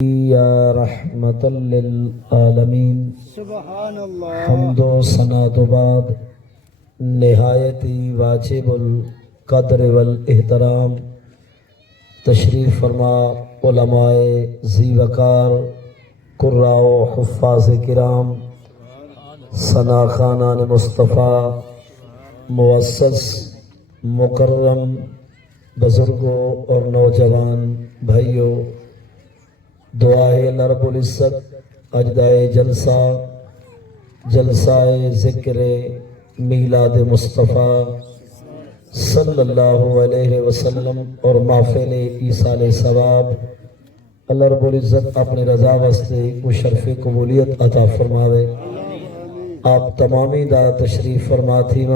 یا رحمت للعالمین۔ سبحان اللہ۔ حمد و ثنا تو بعد نہایتی واجب القدر والاحترام تشریف فرما علماء ذی وقار قراء و حفاظ کرام ثنا خانان مصطفیٰ مؤسس مکرم بزرگوں اور نوجوان بھائیوں، دعائے اللہ رب العزت اجدائے جلسہ ذکر میلاد مصطفیٰ صلی اللہ علیہ وسلم اور محفل ایصال ثواب اللہ رب العزت اپنی رضا واسطے کو شرف قبولیت عطا فرماوے۔ آپ تمامی دا تشریف فرما تھی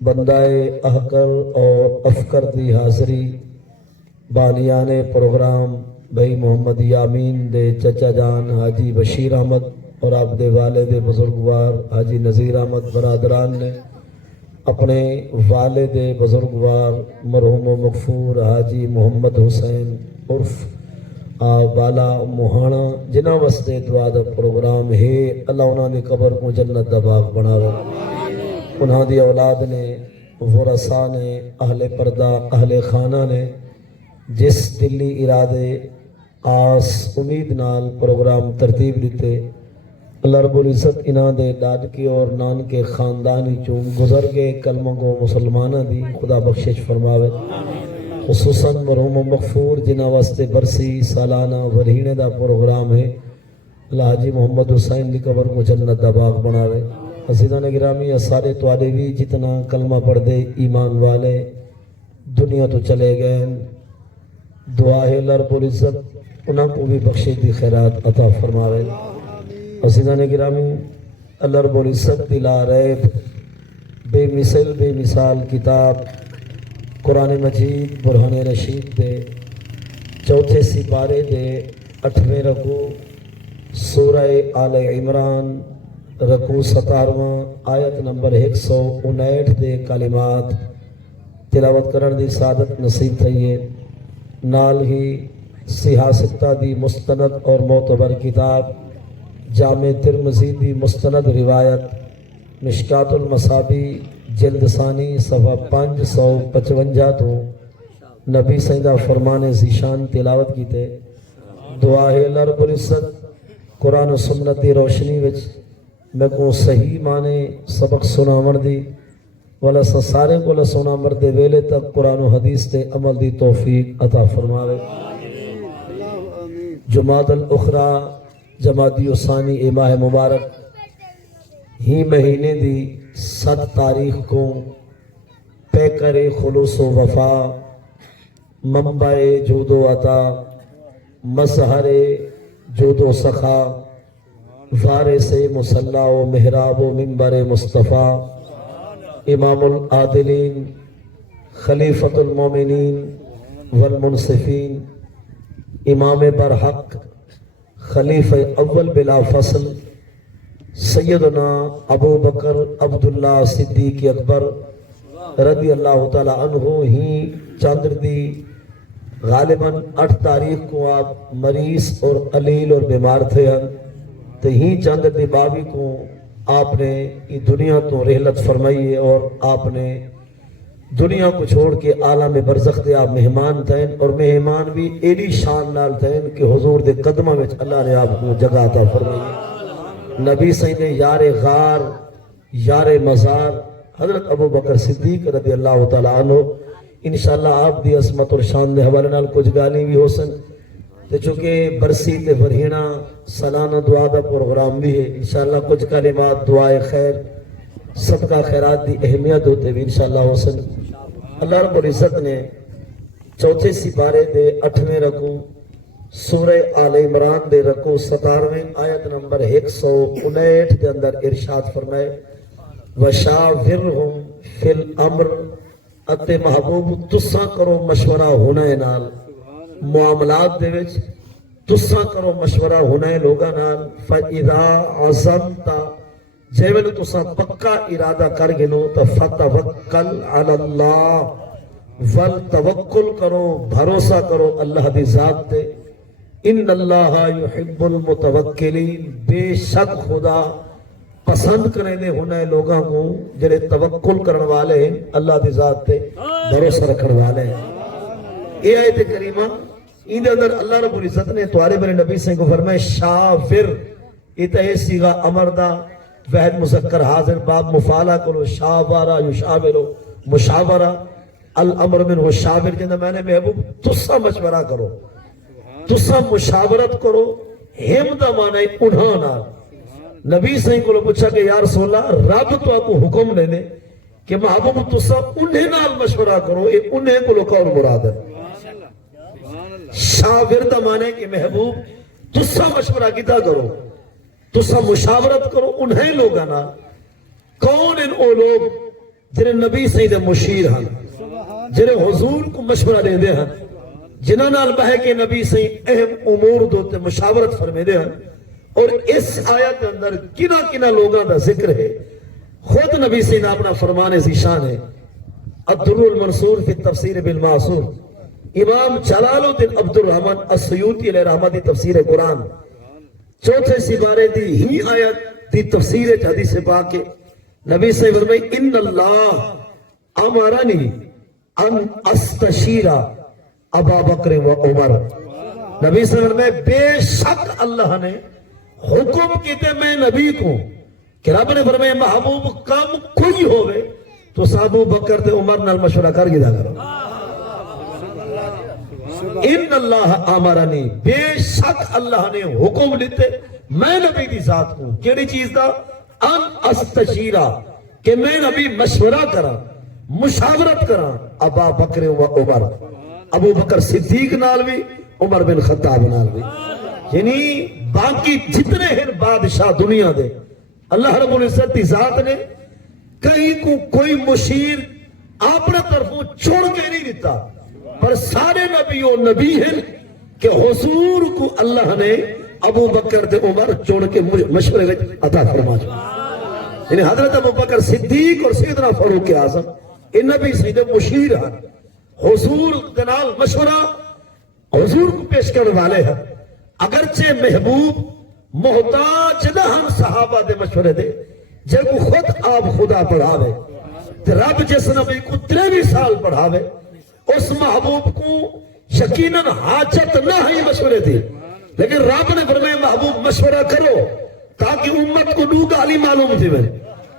بندائے احقر اور افکر دی حاضری بانیان پروگرام بھائی محمد یامین دے چچا جان حاجی بشیر احمد اور آپ دے والد بزرگوار حاجی نذیر احمد برادران نے اپنے والد بزرگوار مرحوم و مغفور حاجی محمد حسین عرف بالا موہانا جنہ واسطے دعا دا پروگرام ہے اللہ انہاں دی قبر کو جنت دا باغ بناوے۔ انہاں دی اولاد نے، ورثاء نے، اہل پردہ، اہل خانہ نے جس دلی ارادے آس امید نال پروگرام ترتیب دیتے، اللہ رب العزت انہاں دے دادکی اور نان کے خاندانی چون گزر گئے کلمہ کو مسلمانہ دی خدا بخشش فرماوے۔ خصوصاً مرحوم و مغفور جنہ واسطے برسی سالانہ ورہینے دا پروگرام ہے، اللہ حاجی محمد حسین دی قبر کو جنت دا باغ بناوے۔ عزیزان گرامی، سارے توالے بھی جتنا کلمہ پڑھ دے ایمان والے دنیا تو چلے گئے، دعا ہے اللہ رب العزت انہاں کو بھی بخشش دی خیرات عطا فرماوے۔ عزیزان گرامی، اللہ رب العزت دی لا ریب بے مثل بے مثال کتاب قرآن مجید برہان رشید دے چوتھے سپارے دے 8ویں رکوع سورہ آل عمران رکوع 17واں آیت نمبر 159 دے کلمات تلاوت کرن دی سعادت نصیب تھئیے۔ نال ہی سیاستہ دی مستند اور معتبر کتاب جامع ترمذی دی مستند روایت مشکات المصابی جلد ثانی صفحہ 555 تو نبی سیدہ فرمان ذیشان تلاوت کیتے۔ دعا ہے اللہ رب العزت قرآن و سنت دی روشنی وچ میں کو صحیح معنی سبق سناون دی والا سارے کو لسونا مردے ویلے تک قرآن و حدیث تے عمل دی توفیق عطا فرماوے۔ جمادی الاخری جمادی الثانی ماہ مبارک ہی مہینے دی 7 تاریخ کو پیکر خلوص و وفا منبع جود و عطا مظہر جود و سخا وارث مصلی و محراب و منبر مصطفیٰ امام العادلین خلیفۃ المومنین والمنصفین امام برحق خلیفہ اول بلا فصل سیدنا ابو بکر عبداللہ صدیق اکبر رضی اللہ تعالی عنہ ہی چاندر دی غالباً 8 تاریخ کو آپ مریض اور علیل اور بیمار تھے تو ہی چاندر دی بابی کو آپ نے یہ دنیا تو رحلت فرمائی ہے اور آپ نے دنیا کو چھوڑ کے عالم برزخ دے آپ مہمان تھے اور مہمان بھی ایڈی شان نال تھے کہ حضور دے قدمہ میں اللہ نے آپ کو جگہ عطا فرمائی۔ نبی صحیح نے یار غار یار مزار حضرت ابو بکر صدیق رضی اللہ تعالیٰ عنہ انشاءاللہ آپ دی عظمت اور شان دے حوالے نال کچھ گالی بھی ہو سن تے چونکہ برسی تے ورہینا سالانہ دعا دا پروگرام بھی ہے، انشاءاللہ کچھ کلمات دعائے خیر صدقہ خیرات دی اہمیت ہوتے بھی انشاءاللہ ہو سن۔ اللہ رب العزت نے چوتھے سپارے دے 8ویں رکوع سورہ آل عمران دے رکوع 17ویں آیت نمبر 159 دے اندر ارشاد فرمائے وَشَاوِرْهُمْ فِي الْأَمْرِ اتے محبوب تساں کرو مشورہ ہونا نال معاملات دے وچ تساں کرو مشورہ ہونا لوگاں نال فَإِذَا عَزَمْتَ جے ویلے تساں پکا ارادہ کر گنو تو فَتَوَكَّلْ عَلَى اللَّهِ والتوکل کرو، بھروسہ کرو اللہ دی ذات تے، ان اللہ یحب المتوکلین، بے شک خدا پسند کرنے دے ہونے لوگاں کو جنہیں توکل کرنے والے ہیں، اللہ دی ذات تے بھروسہ رکھنے والے ہیں۔ یہ آیت کریمہ ان دے اندر اللہ رب العزت نے توارے میرے نبی سے کو فرمائے شاور، یہ سیغا امر دا واحد مذکر حاضر باب مفعلہ کرو، شاورہ یشاورو مشاورہ، الامر من ہو شاور، جنہ میں نے محبوب تسا مشورہ کرو، تسا مشاورت کرو، ہم دا معنی انہاں نال۔ نبی صحیح کو پوچھا کہ یا رسول اللہ رب تو آپ کو حکم دینے کہ محبوب تسا انہیں نال مشورہ کرو، یہ انہیں کو لوگ اور مراد ہے۔ شاور دا معنی کہ محبوب تسا مشورہ کیتا کرو، تسا مشاورت کرو انہیں لوگا نا۔ کون ان او لوگ جنہیں نبی صحیح دے مشیر ہیں، جنہیں حضور کو مشورہ دے دے ہیں، جنہاں نال بہے کہ نبی صحیح اہم امور دوتے مشاورت فرمے دے ہیں۔ اور اس آیت اندر کنا کنا لوگاں دا ذکر ہے، خود نبی صحیح نے اپنا فرمان ذیشان ہے۔ الدر المنصور فی تفسیر بالمعصور، امام جلال الدین عبد الرحمن السیوطی علیہ رحمہ دی تفسیر قرآن چوتھے سپارے دی ہی آیت دی تفسیر حدیث پاک کے نبی صلی اللہ علیہ وسلم ان اللہ امرنی ان استشیر ابا بکر و عمر، نبی صلی اللہ علیہ وسلم بے شک اللہ نے حکم کیتے میں نبی کو کہ رب نے فرمایا محبوب کم کوئی ہوئے تو ابو بکر تے عمر نال مشورہ کر گیا کرو۔ ان اللہ آمرانی، بے شک اللہ نے حکم لیتے میں نبی دی ذات کو کیڑی چیز دا ان استشیرہ کہ میں نبی مشورہ کرا مشاورت کرا ابا بکر و عمر، ابو بکر صدیق نال بھی عمر بن خطاب نال بھی، یعنی باقی جتنے ہیں بادشاہ دنیا دے اللہ رب العزت دی ذات نے کہیں کو کوئی مشیر اپنے طرفوں چھوڑ کے نہیں دیتا، پر سارے نبی و نبی ہیں کہ حضور کو اللہ نے ابو بکر تے عمر چھوڑ کے مشورے میں عطا فرما جو، یعنی حضرت ابو بکر صدیق اور سیدنا فاروق اعظم ان نبی سید مشیر ہیں، حضور دنال مشورہ حضور کو پیش کرنے والے ہیں، اگرچہ محبوب محتاج نہ ہم صحابہ دے مشورے دے، جب کو خود آپ خدا پڑھاوے تو رب جس نبی کو 23 سال پڑھاوے اس محبوب کو یقیناً حاجت نہ ہی مشورے دے، لیکن رب نے فرمایا محبوب مشورہ کرو تاکہ امت کو دو گالی معلوم دے۔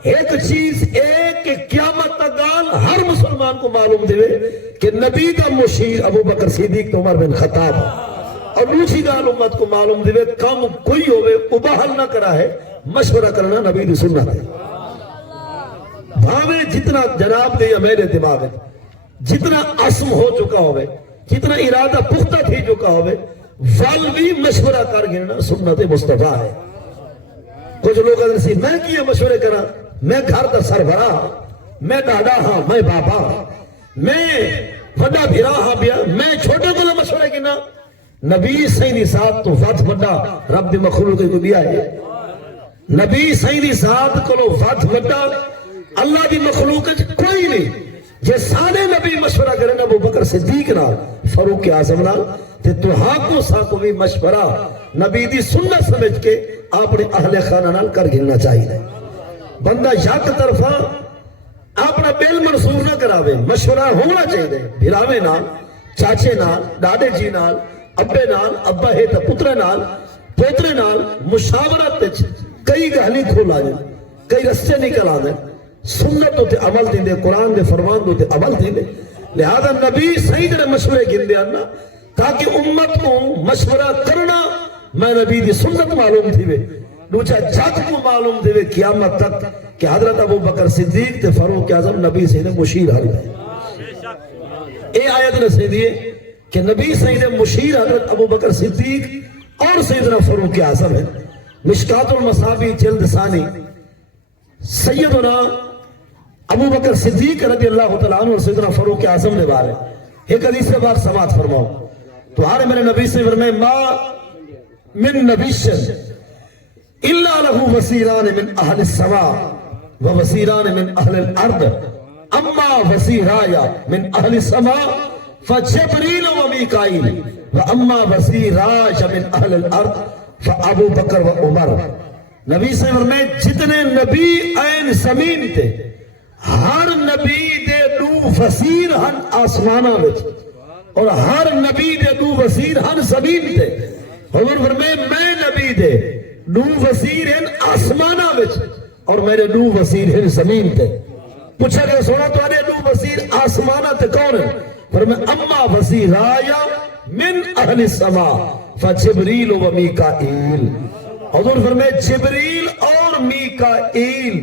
ایک چیز ایک کہ قیامت تگال ہر مسلمان کو معلوم دے کہ نبی کا مشیر ابو بکر صدیق تو عمر بن خطاب، اور دوسری گال امت کو معلوم دے کم کوئی ہوئے اباہل نہ کرا ہے، مشورہ کرنا نبی دی سنت ہے۔ بھاوے جتنا جناب دے یا میرے دماغ ہے، جتنا عصم ہو چکا ہوئے، جتنا ارادہ پختہ تھی چکا ہوئے، وال بھی مشورہ کر گرنا سنت مصطفیٰ ہے۔ کچھ لوگ اگر سی میں کیا مشورے کرا، میں گھر دا سربراہ ہاں، میں ڈاڈا ہاں، میں بابا ہاں، میں وڈا بھیرا ہاں بیا، میں چھوٹے کو مشورے کی نا، نبی سیدی ذات تو ود وڈا رب دی مخلوق کو دیا ہے، نبی سیدی ذات کو ود وڈا اللہ دی مخلوق کوئی نہیں، جے سارے نبی مشورہ کریں ابو بکر صدیق نال فاروق اعظم نال تے تو ہاکو ساکو بھی مشورہ نبی دی سنت سمجھ کے اپنے اہل خانہ نال کر گلنا چاہیے۔ بندہ یک طرفہ اپنا بیل منصور نہ کراوے، مشورہ ہونا چاہیے بھراوے نال، چاچے نال، ڈاڈے جی نال، ابے نال، ابا ہے تا پترے نال، پوترے نال مشاورت کئی گہلی کھولا جائے، کئی رستے نکل آدھے، سنت تے عمل دیں دے، قرآن دے فرمان تے عمل دیں دے، لہذا نبی صحیح طرح مشورے گن دے آنا تاکہ امت کو مشورہ کرنا میں نبی دی سنت معلوم تھی وے، دوچہ جگ کو معلوم تھی وے قیامت تک کہ حضرت ابو بکر صدیق تے فاروق اعظم نبی سے مشیر حل ہے۔ اے آیت نے سے دیئے کہ نبی سید مشیر حضرت ابو بکر صدیق اور سیدنا فاروق اعظم ہے۔ مشکات المصابی جلد ثانی سیدنا ابو بکر صدیق رضی اللہ تعالیٰ عنہ اور سیدنا فاروق اعظم نے بارے ایک حدیث بار سماعت فرماؤ تو آرے میرے نبی سے فرمائے ما من نبیشن الا له وزیران من اہل السماء و وزیران من اہل الارض اما وزیرایا من اہل السماء فجبریل و میکائیل وَأَمَّا وَزِيرَاجَ مِنْ أَهْلِ الْأَرْضِ فَأَبُو بکر وعمر. نبی سے فرمائے جتنے نبی این زمین تے ہر نبی دے دو وزیر ہن آسمانہ وچ اور ہر نبی دے دو وزیر ہن زمین تے. حضور فرمائے میں نبی دے دو وزیر ہیں آسمانہ وچ اور میرے دو وزیر ہیں زمین تے. پوچھا گیا سونا تو آنے دو وزیر آسمانہ تے کون ہے؟ فرمائے اما وزیر آیا من اہل السماء فجبریل و میکائیل. حضور فرمائے جبریل اور میکائیل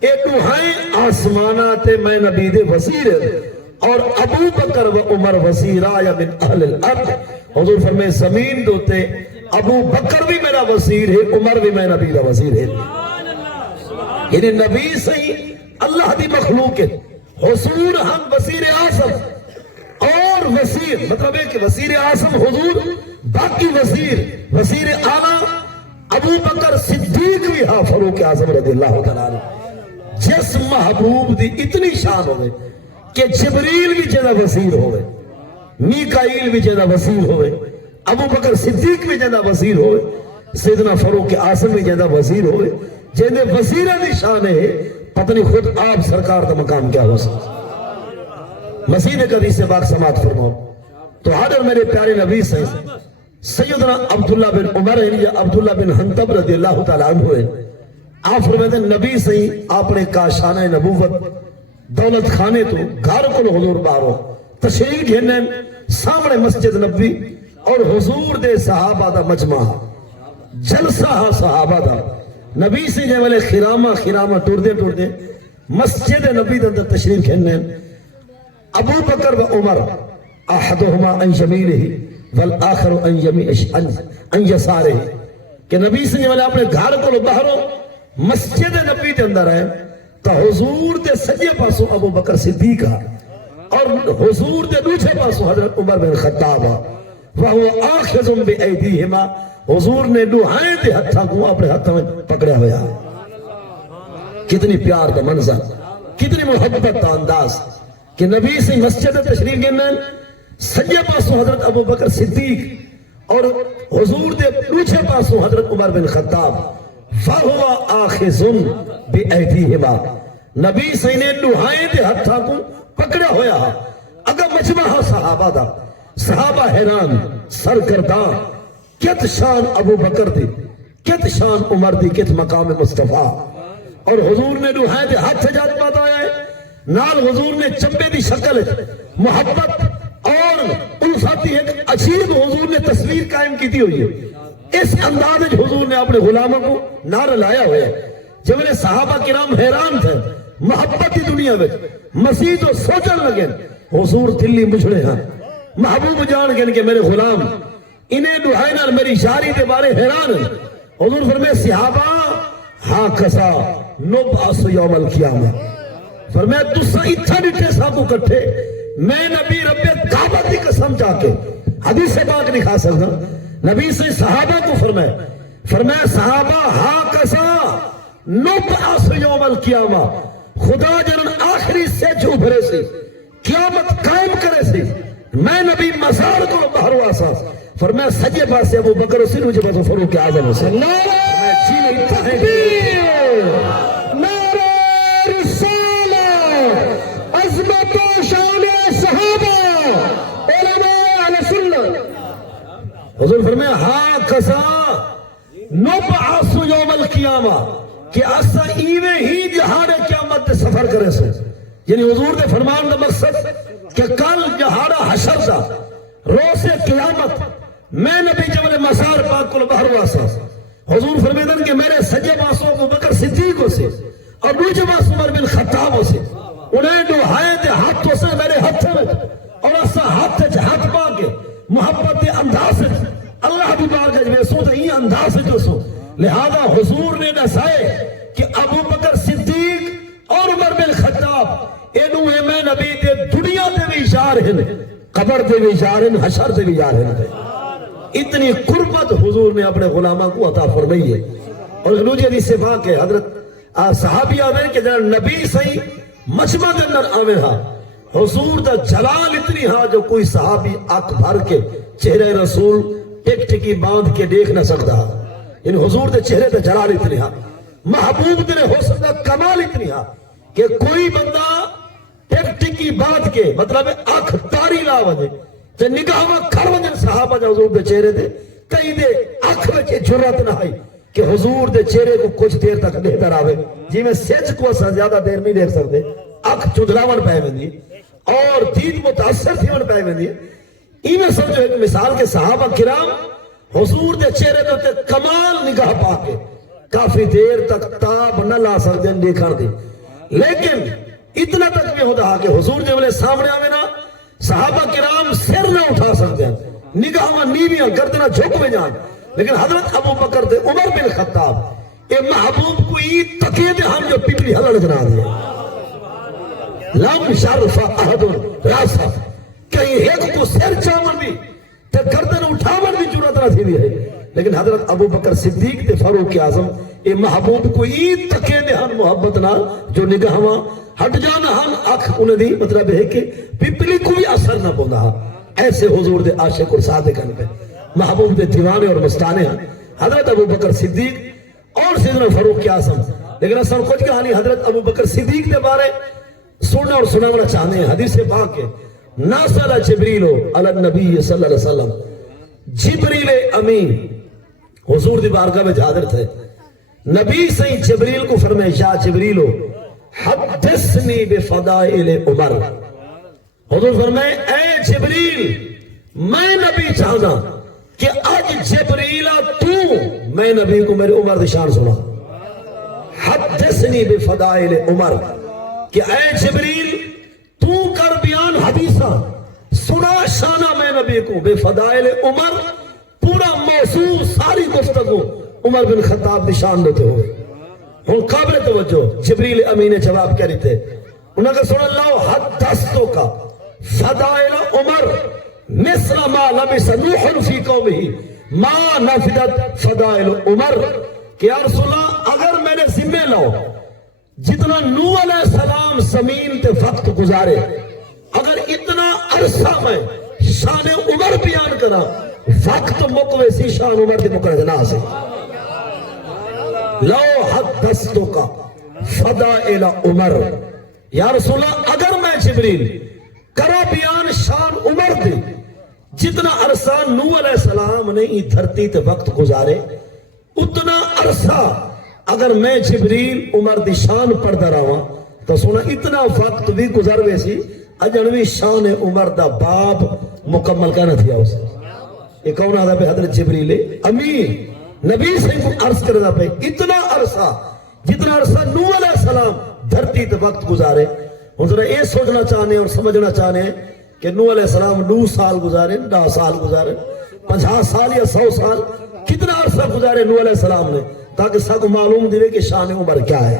اے دوہائیں آسمانہ تے میں نبی دے وزیر ہے اور ابو بکر و عمر وزیر آیا من اہل الارض. حضور فرمائے زمین دوتے ابو بکر بھی میرا وزیر ہے عمر بھی میں نبی دا وزیر ہے. یعنی نبی سے اللہ دی مخلوق ہے. حضور ہم وزیر اعظم اور وزیر مطلب ہے کہ وزیر اعظم حضور باقی وزیر اعلیٰ ابو بکر صدیق بھی ہاں فاروق اعظم رضی اللہ تعالیٰ عنہ. جس محبوب دی اتنی شان ہوئے کہ جبریل بھی جیدہ وزیر ہوئے میکائیل بھی جیدہ وزیر ہوئے ابو بکر صدیق بھی جیدہ وزیر ہوئے سیدنا فاروق اعظم بھی جیدہ وزیر ہوئے. جیدے وزیرہ دی شان ہے پتہ نہیں خود آپ سرکار دا مقام کیا ہو سکتا. مزید ایک حدیث پاک سماعت فرماؤ تو حاضر میرے پیارے نبی سے سیدنا عبداللہ بن عمر یا عبداللہ بن حنطب رضی اللہ تعالیٰ عنہ ہوئے. آپ فرماتے ہیں نبی سے آپ نے کاشانہ نبوت دولت خانے تو گھر کو حضور بارو تشریف گھنن سامنے مسجد نبی اور حضور دے صحابہ دا مجمع جلسہ صحابہ دا نبی سے جے والے خیرامہ ٹردے مسجد نبی دا تشریف گھنن. ابو بکر و عمر احدہما ان یمینہ والآخر ان یسارہ کہ نبی سے جے والے اپنے گھر کو باہروں مسجد نبی دے اندر ہے تو حضور دے سجے پاسوں ابو بکر صدیق اور حضور دے دوسرے پاسوں حضرت عمر بن خطاب وہو آخذ بِأَيْدِيهِمَا حضور نے دوہائیں دے ہتھا کو اپنے ہتھا میں پکڑیا ہویا. کتنی پیار دا منظر کتنی محبت دا انداز کہ نبی سے مسجد تشریف گئے سجے پاسوں حضرت ابو بکر صدیق اور حضور دے دوسرے پاسوں حضرت عمر بن خطاب فَهُوَ آخِذٌ بِأَيْدِيهِمَا نبی سینے دوہائیں دے ہتھا کو پکڑا ہویا. اگر مجمع صحابہ دا صحابہ حیران سرگردان کت شان ابو بکر دی کت شان عمر دی کت مقام مصطفیٰ اور حضور نے دوہائیں دے ہاتھ جات بات آیا ہے نال حضور نے چمبے دی شکل محبت اور الفاتی ایک عجیب حضور نے تصویر قائم کی ہوئی ہے. اس انداز حضور نے اپنے غلاموں کو نعرہ لایا ہوئے جب انہیں صحابہ کرام حیران تھے محبت کی دنیا میں مزید و سوچن لگے حضور دلی مجھڑے ہیں محبوب جان گئے کہ میرے غلام انہیں دعائیں اور میری شاری دے بارے حیران ہیں. حضور فرمائے صحابہ ہاں کسا نبعث یوم القیامہ فرمائے تسا اتھا ڈٹے ساتھوں کٹھے میں نبی رب کعبہ دی قسم جا کے حدیث پاک نہیں کھا سکتا. نبی سے صحابہ کو فرمایا صحابہ ہاں کسا نبعث یوم القیامہ خدا جنن آخری سے جو بھرے سے قیامت قائم کرے سے میں نبی مزار کو باہر آسا فرمایا سجے پاس سے ابو بکر و سنو جب فاروق اعظم سے نعرہ تکبیر نعرہ رسالت عظمت و شان صحابہ علماء اہل سنت. حضور فرمایا ہاں کسا نبعث یوم القیامہ کہ اسا ایویں ہی جہاد قیامت سفر کرے سے یعنی حضور دے فرمان دا مقصد کہ کل جہاد حشر دا روز قیامت میں نبی جبل مسار پاک کو باہر واسا حضور فرمیدن کہ میرے سجے پاسوں ابو بکر صدیق ہو سے اور دوسرے پاسوں عمر بن خطاب ہو سے انہیں دوہائیں دے ہاتھوں سے میرے ہاتھ میں اور اسا ہاتھ ہاتھ پا کے محبت انداز سے اللہ بھی بار گئے میں سو تو یہ انداز سے جو سو لہذا حضور نے نسائے کہ ابو بکر صدیق اور عمر بن خطاب انہوں میں نبی دے دنیا دے بھی اشار ہیں قبر دے بھی اشار ہیں حشر دے بھی اشار ہیں. اتنی قربت حضور نے اپنے غلامہ کو عطا فرمائی ہے. اور غلوجی حدیث سے پاک ہے حضرت صحابی آوے کہ جنہاں نبی صحیح مجمع دے اندر آوے ہاں حضور دا جلال اتنی ہاں جو کوئی صحابی آنکھ بھر کے چہرے رسول ٹک ٹکی باندھ کے دیکھ نہ سکتا، ان حضور دے چہرے تے جلال اتنی ہاں، محبوب دے ہو سکتا کمال اتنی ہاں کہ کوئی بندہ ٹک ٹکی باندھ کے مطلب آنکھ تاری لا وجے تے نگاہ میں کھڑ وجن صحابہ جا حضور دے چہرے تے کئی دے آنکھ میں جرات نہ آئی کہ حضور دے چہرے کو کچھ دیر تک بہتر آوے، جی میں سچ کو اسا زیادہ دیر نہیں دیکھ سکتے، آنکھ چدراون پہ ویندی اور دید متاثر تھی ون پہ ویندی۔ ایویں سمجھو ایک مثال کے صحابہ کرام حضور دے چہرے تے کمال نگاہ پا کے کافی دیر تک تاب نہ لا سکتے ہیں دیکھان دی، لیکن اتنا تک بھی ہوتا کہ حضور جب لے سامنے آوے نا صحابہ کرام سر نہ اٹھا سکتے ہیں، نگاہ میں نیویاں گردنہ جھک میں جان، لیکن حضرت ابو بکر دے عمر بن خطاب اے محبوب کو یہ تکیے دے ہم جو پپلی حلال جنا دیا لام شرف احد راسا کہیں ایک کو سر چاون بھی تے گردن اٹھاون بھی جرات نہ تھی بھی ہے، لیکن حضرت ابو بکر صدیق تے فاروق اعظم اے محبوب کو یہ تکیے دے ہم محبت نال جو نگاہ میں ہٹ جانا ہم آنکھ انہیں دی مطلب ہے کہ پپلی کو بھی اثر نہ پوندا، ایسے حضور دے عاشق اور صادقان پہ محبوب دے دیوانے اور مستانے ہیں حضرت ابو بکر صدیق اور سیدنا فاروق اعظم۔ لیکن اصل کچھ کہانی حضرت ابو بکر صدیق دے بارے سننا اور سنانا چاہتے ہیں، حدیث پاک کے نازل جبریل علی النبی صلی اللہ علیہ وسلم، جبریل امین حضور دی بارگاہ میں حاضر تھے، نبی سے جبریل کو فرمائے یا جبریل حدثنی بفضائل عمر، حضور فرمائے اے جبریل میں نبی چاہنا کہ آج جبریلہ تو میں نبی کو میرے عمر دی شان سنا، حدثنی بفضائل عمر کہ اے جبریل تو کر بیان حدیثہ سنا شانہ میں نبی کو بفضائل عمر، پورا موضوع ساری گفتگو عمر بن خطاب دی شان دیتے ہوئے۔ ہن قابل توجہ جبریل امین جواب کہہ رہی تھے، انہوں نے سن اللہ حدثتو کا فضائل عمر مثل ما لبس نوح فی قومہ ما نفدت فضائل عمر، کہ یا رسول اللہ اگر میں نے ذمہ لاؤ جتنا نوح علیہ السلام زمین تے وقت گزارے اگر اتنا عرصہ میں شان عمر بیان کرا وقت مکوے سی شان عمر کے مکرد نہ سے لو حدثتو کا فضائل عمر، یا رسول اللہ اگر میں جبریل کرا بیان شان عمر دے جتنا عرصہ نوح علیہ السلام نے یہ دھرتی تے وقت گزارے اتنا عرصہ اگر میں جبریل عمر دی شان پڑھتا رہا تو سونا اتنا وقت بھی گزر وے سی اجنوی شان عمر دا باب مکمل کہنا تھیا اسے۔ ایک کون آدھا پہ حضرت جبریل امین نبی سے عرض کرنا پہ اتنا عرصہ جتنا عرصہ نوح علیہ السلام دھرتی تے وقت گزارے، ہم ذرا یہ سوچنا چاہنے اور سمجھنا چاہنے ہیں کہ نوح علیہ السلام 9 سال گزارے 10 سال گزارے 50 سال یا 100 سال کتنا عرصہ گزارے نوح علیہ السلام نے تاکہ سب کو معلوم دیوے کہ شان عمر کیا ہے۔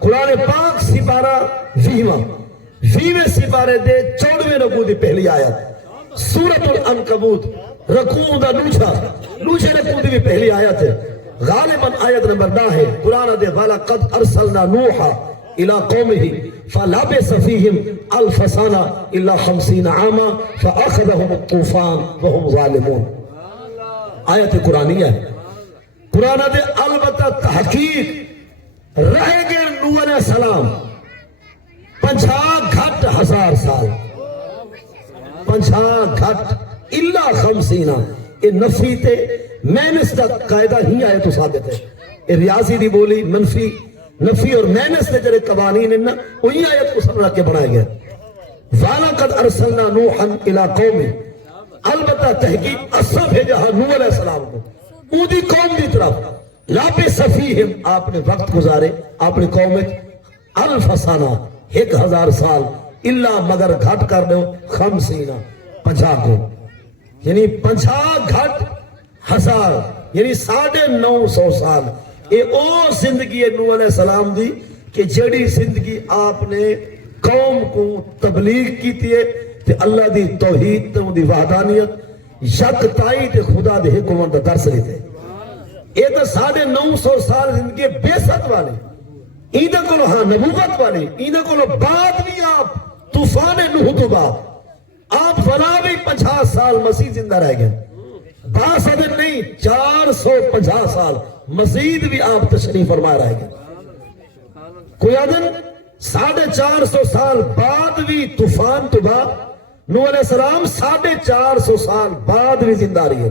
قرآن پاک سپارہ 20 سپارے دے 14ویں رکوع دی پہلی آیت، سورۃ العنکبوت رکوع دا نوچے رکوع دی پہلی آیت ہے، غالباً آیت نمبر 9 ہے۔ قرآن دے وَلَقَدْ أَرْسَلْنَا نُوحًا إِلَىٰ قَوْمِهِ فَلَبِثَ فِيهِمْ أَلْفَ سَنَةٍ إِلَّا 50 عَامًا فَأَخَذَهُمُ الطُّوفَانُ وَهُمْ ظَالِمُونَ۔ آیت قرآنیہ ہے، قرآن دے البتہ تحقیق رہ گئے نوح علیہ السلام 50 گھٹ 1000 سال، 50 گھٹ الا 50، یہ نفی تے مینس کا قاعدہ ہی آئے تو ثابت ہے، یہ ریاضی دی بولی منفی نفی اور مینس تے جڑے قوانین ہیں وہی آیت کو سن رکھ کے بنایا گیا۔ وَلَقَدْ أَرْسَلْنَا نُوحًا إِلَىٰ قَوْمِهِ، البتہ تحقیق اصلا بھیجا نوح علیہ السلام کو اودی قوم دی طرف، لَبِثَ فِيهِمْ آپ نے وقت گزارے اپنی قوم میں 1000 سنہ 1000 سال، الا مگر گھٹ کر دو 50 50 کو، یعنی 50 گھٹ 1000 یعنی 950 سال۔ اے او زندگی نوح علیہ السلام دی کہ جڑی زندگی آپ نے قوم کو تبلیغ کی تھی تے اللہ دی توحید تے دی وحدانیت یکتائی تے خدا دے حکمت دا درس لیتے۔ اے تو 950 سال زندگی بیست والے، ایدہ کو ہاں نبوت والے، ایدہ کو بعد بھی آپ طوفان نوح تو بعد آپ کربلا بھی 50 سال مسیح زندہ رہ گئے، 10 دن نہیں 450 سال مزید بھی آپ تشریف فرما رہ گئے۔ کوئی آدن 450 سال بعد بھی طوفان تو بعد نوح علیہ السلام 450 سال بعد بھی زندہ رہی ہے،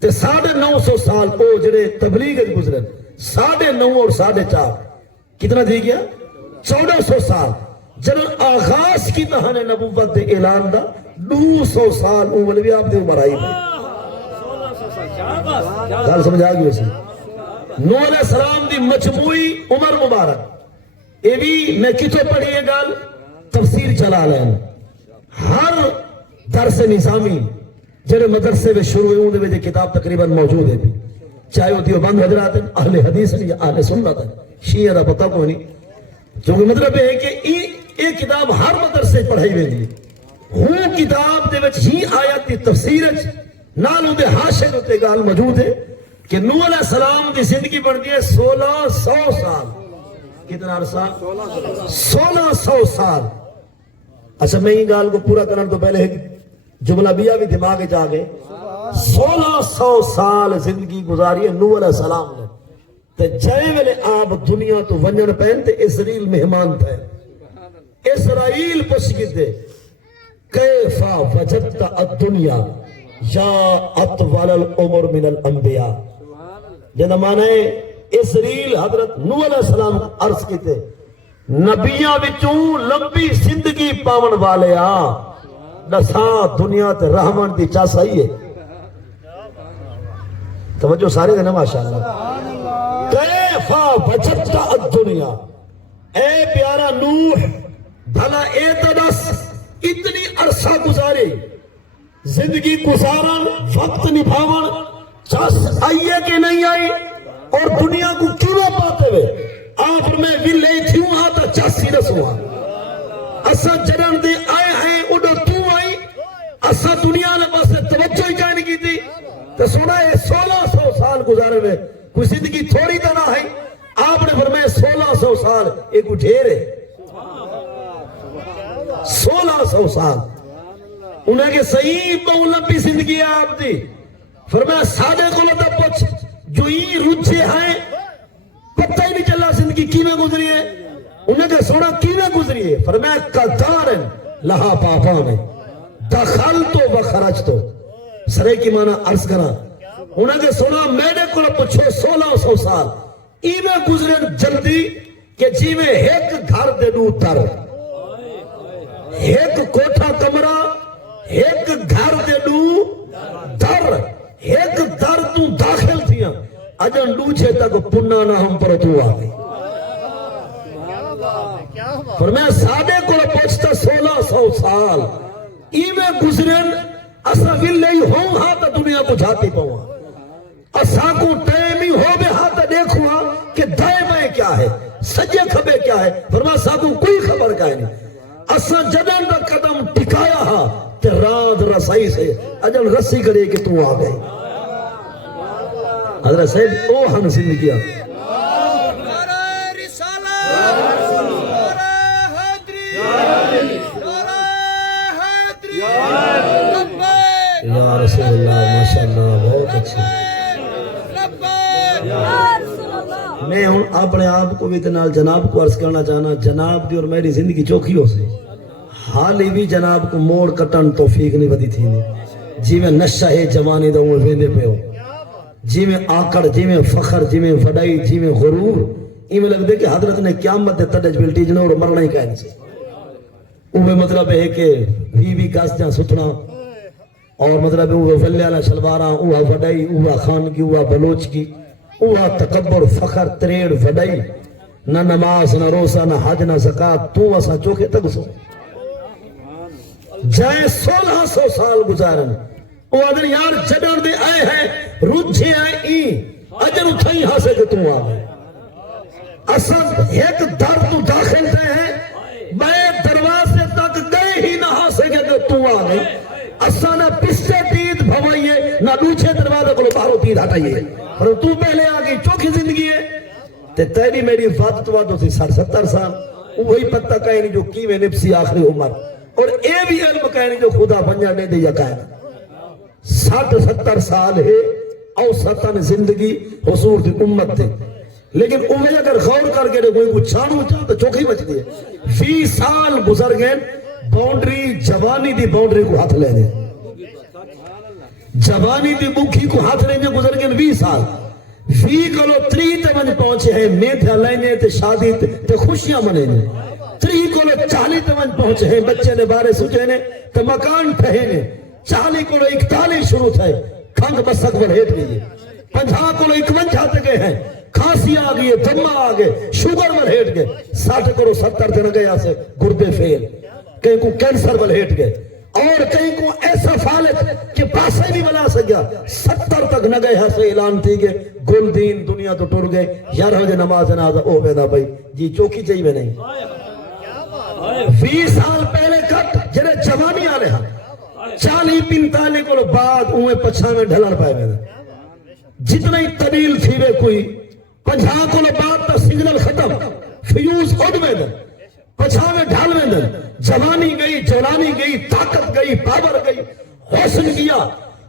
تے 950 سال او جڑے تبلیغ گزرے 9.5 اور 4.5 کتنا دی گیا 1400 سال۔ جب آغاز کی تہانے نبوت دے اعلان دا 200 سال عمر بھی آپ دے عمر آئی میں گال سمجھا گئی اسے۔ نوح علیہ السلام دی مجموعی عمر مبارک یہ بھی میں کتوں پڑھی ہے گال تفسیر چلا لیں، ہر درس نظامی جنہیں مدرسے میں شروع ہوئے انہیں میں کتاب تقریباً موجود ہے بھی، چاہے وہ دیوبند حضرات ہیں، اہل حدیث ہیں یا اہل سنت ہیں، شیعہ دا پتہ کو نہیں، جو کہ مطلب ہے کہ یہ کتاب ہر مدرسے پڑھائی ہوئی دی ہوں کتاب دے وچ ہی آیت دی تفسیر نال دے حاشے تے گال موجود ہے کہ نوح علیہ السلام دی زندگی بڑھتی ہے 1600 سال۔ کتنا عرصہ 1600 سال۔ اچھا میں یہ گال کو پورا کرنے تو پہلے جملہ بیا بھی دماغ جا گئے، 1600 سال زندگی گزاری ہے نوح علیہ السلام نے، تے جائے ویلے آپ دنیا تو ونجن پہن تے اسرائیل مہمان تھے۔ اسرائیل پوچھ دے کیفا وجدت الدنیا یا اطول العمر من الانبیاء، جنہ معنی اسرائیل حضرت نوح علیہ السلام عرض کیتے نبیاں وچوں لمبی زندگی پاون والے آ دساں دنیا تے رحمن دی چاسائی ہے۔ توجہ سارے دینا ماشاءاللہ۔ کیفا وجدت الدنیا، اے پیارا نوح بھلا اے تدس اتنی عرصہ گزارے زندگی گزارن وقت نبھاون چاس آئیے کہ نہیں آئی اور دنیا کو کیوں پاتے ہوئے آپ میں بھی لے تھیوں آتا چاسی رسوا اسا جنن دے آئے ہیں اڈو تو آئی اسا دنیا نے بس توجہ ہی کہیں کی تھی تو سنا ہے 1600 سال گزارے میں کوئی زندگی تھوڑی طرح ہے۔ آپ نے فرمایا 1600 سال ایک ڈھیر ہے، 1600 سال انہیں کہ صحیح بہت لمبی زندگی ہے آپ دی۔ فرمایا سادے کو لتا پچھ جو ہی رجھے ہیں پتہ ہی نہیں چلا زندگی کیویں گزری ہے، انہیں کہ سونا کیویں گزری ہے۔ فرمایا قدارن لہا پاپا میں دخل تو و خرج تو سرے کی معنی عرض کرا، انہیں کہ سونا میرے کو پچھو 1600 سال ایویں گزرے جلدی کہ جی میں ایک گھر دے دو تر ایک کوٹھا کمرہ ایک گھر دے دو در ایک در تو داخل تھیا اجن لوچے تک پنہ نہ ہم پر تو آگئی۔ فرمایا سادے کو پوچھتا 1600 سال ایویں گزرن اسا ویلے ہوں ہاں تا دنیا کو جاتی پہوا اسا کو ٹائم ہی ہو بے ہاں تا دیکھو ہاں کہ دائیں بائیں کیا ہے سجے کھبے کیا ہے۔ فرمایا سا کو کوئی خبر کا ہے نہیں، اسا جدن دا قدم ٹکایا ہاں تے رات رسائی سے اجل رسی کرے کہ تو آ گئے۔ حضرت صاحب او ہم زندگیاں یا رسول اللہ ماشاءاللہ بہت اچھا۔ میں ہوں اپنے آپ کو بھی تنال جناب کو عرض کرنا چاہنا، جناب دی اور میری زندگی چوکھی ہو سے حال ہی بھی جناب کو موڑ کٹن توفیق نہیں بدی تھی نہیں، جی میں نشہ ہے جوانی دا وہ ویندے پہ ہو، جی میں آکڑ، جی میں فخر، جی میں وڈائی، جی میں غرور، یہ میں لگ دے کہ حضرت نے قیامت دے تڈج بلٹی جنہوں اور مرنا ہی کہنے سے اوہ مطلب ہے کہ بھی کاس جہاں ستنا اور مطلب ہے اوہ ولی علیہ شلوارہ، اوہ وڈائی، اوہ خان کی، اوہ بلوچ کی، اوہ تکبر، فخر، تریڑ، وڈائی، نہ نماز، نہ روزہ، نہ حج، نہ زکاة، تو اسا چوکے تک سو جائے 1600 سال گزارن او ادھر یار جڑر دے آئے ہیں رجھے آئے این اجر اتھائی ہاں سے کہ تو آگئے اصل ایک در تو داخل تھے ہیں میں دروازے تک گئے ہی نہ ہاں سے کہ تو آگئے اصل نہ پسے تید بھوائیے نہ دوچھے دروازے کو باہروں تید ہٹائیے پر تو پہلے آگئی چوکی زندگی ہے تے تیری میری وقت وقت تھی 70 سال وہی پتہ کہیں نہیں جو کی میں نفسی آخری عمر اور اے بھی علم کہنے جو خدا بنیا نے دے یقین 60-70 سال ہے اوسطاً زندگی حضور دی امت تھے لیکن انہیں اگر غور کر کے کوئی کو چھانو چاہ تو چوکھی بچ دی ہے 20 سال گزر گئے باؤنڈری جوانی دی باؤنڈری کو ہاتھ لے دے جوانی دی بکھی کو ہاتھ لے دے گزر گئے 20 سال 20 کلو 3 تے من پہنچے ہیں میتھا لینے تے شادی تے خوشیاں منینے 3 کلو 40 تے من پہنچے ہیں بچے نے بارے سوچے نے تے مکان ٹھہنے 40 کلو 41 شروع تھے کھنگ بسک پر ہیٹ گئی 50 کلو 51 تک گئے ہیں کھانسی آگئی ہے دمہ آگئے شوگر پر ہیٹ گئے 60 کلو 70 دن گیا سے گردے فیل کہیں کو کینسر پر ہیٹ گئے اور کہیں کو ایسا فالت کہ پاسے نہیں بنا سکیا 70 تک نہ گئے سے اعلان تھی گئے گل دین دنیا تو ٹور گئے 11 بجے نماز جنازہ او بیدا بھائی جی چوکی چاہیے میں نہیں 20 سال پہلے کٹ جنہیں جوانی آلے ہاں 40-45 کو بعد اوہ پچھا میں ڈھلن پائے میں جتنا ہی طویل تھی وے کوئی 50 کو بعد تا سگنل ختم فیوز اڑ میں دن پچھا میں ڈھال میں دن جوانی گئی جولانی گئی طاقت گئی پاور گئی حسن گیا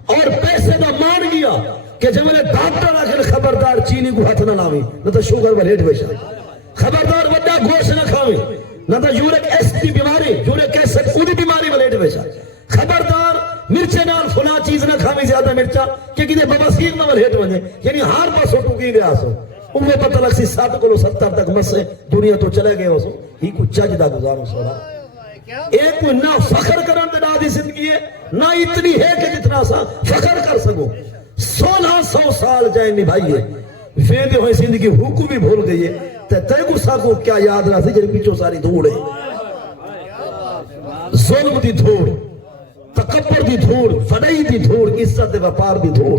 اور پیسے دا مان گیا کہ جب میں نے ڈاکٹر آخر خبردار چینی کو ہاتھ نہ لاوی نہ تو شوگر پر ہیٹ بیشا خبردار وڈا گوشت نہ کھاوی نہ تو یورک ایسڈ کی بیماری یورک ایسڈ اودی بیماری پر ہیٹ بیشا خبردار مرچے نال فلا چیز نہ کھاوی زیادہ مرچا کہ کدے بواسیر نہ پر ہیٹ بنے یعنی ہار پاسوں ٹوکی لے آسو انہیں پتہ لگ سی 60 کلو 70 تک مسے دنیا تو چلے گئے ہو ہی کچھ چاجدہ گزاروں سوڑا ایک کوئی نہ فخر کرن دے دادی زندگی ہے نہ اتنی ہے کہ جتنا سا فخر کر سکو 1600 سال جائے نبھائیے ویدے ہوئے زندگی حکم بھی بھول گئی ہے تے کو ساکو کیا یاد رہا سی جنہیں پیچھو ساری دھوڑ ہے ظلم دی دھوڑ تکبر دی دھوڑ فڑائی دی دھوڑ عزت وپار دی دھوڑ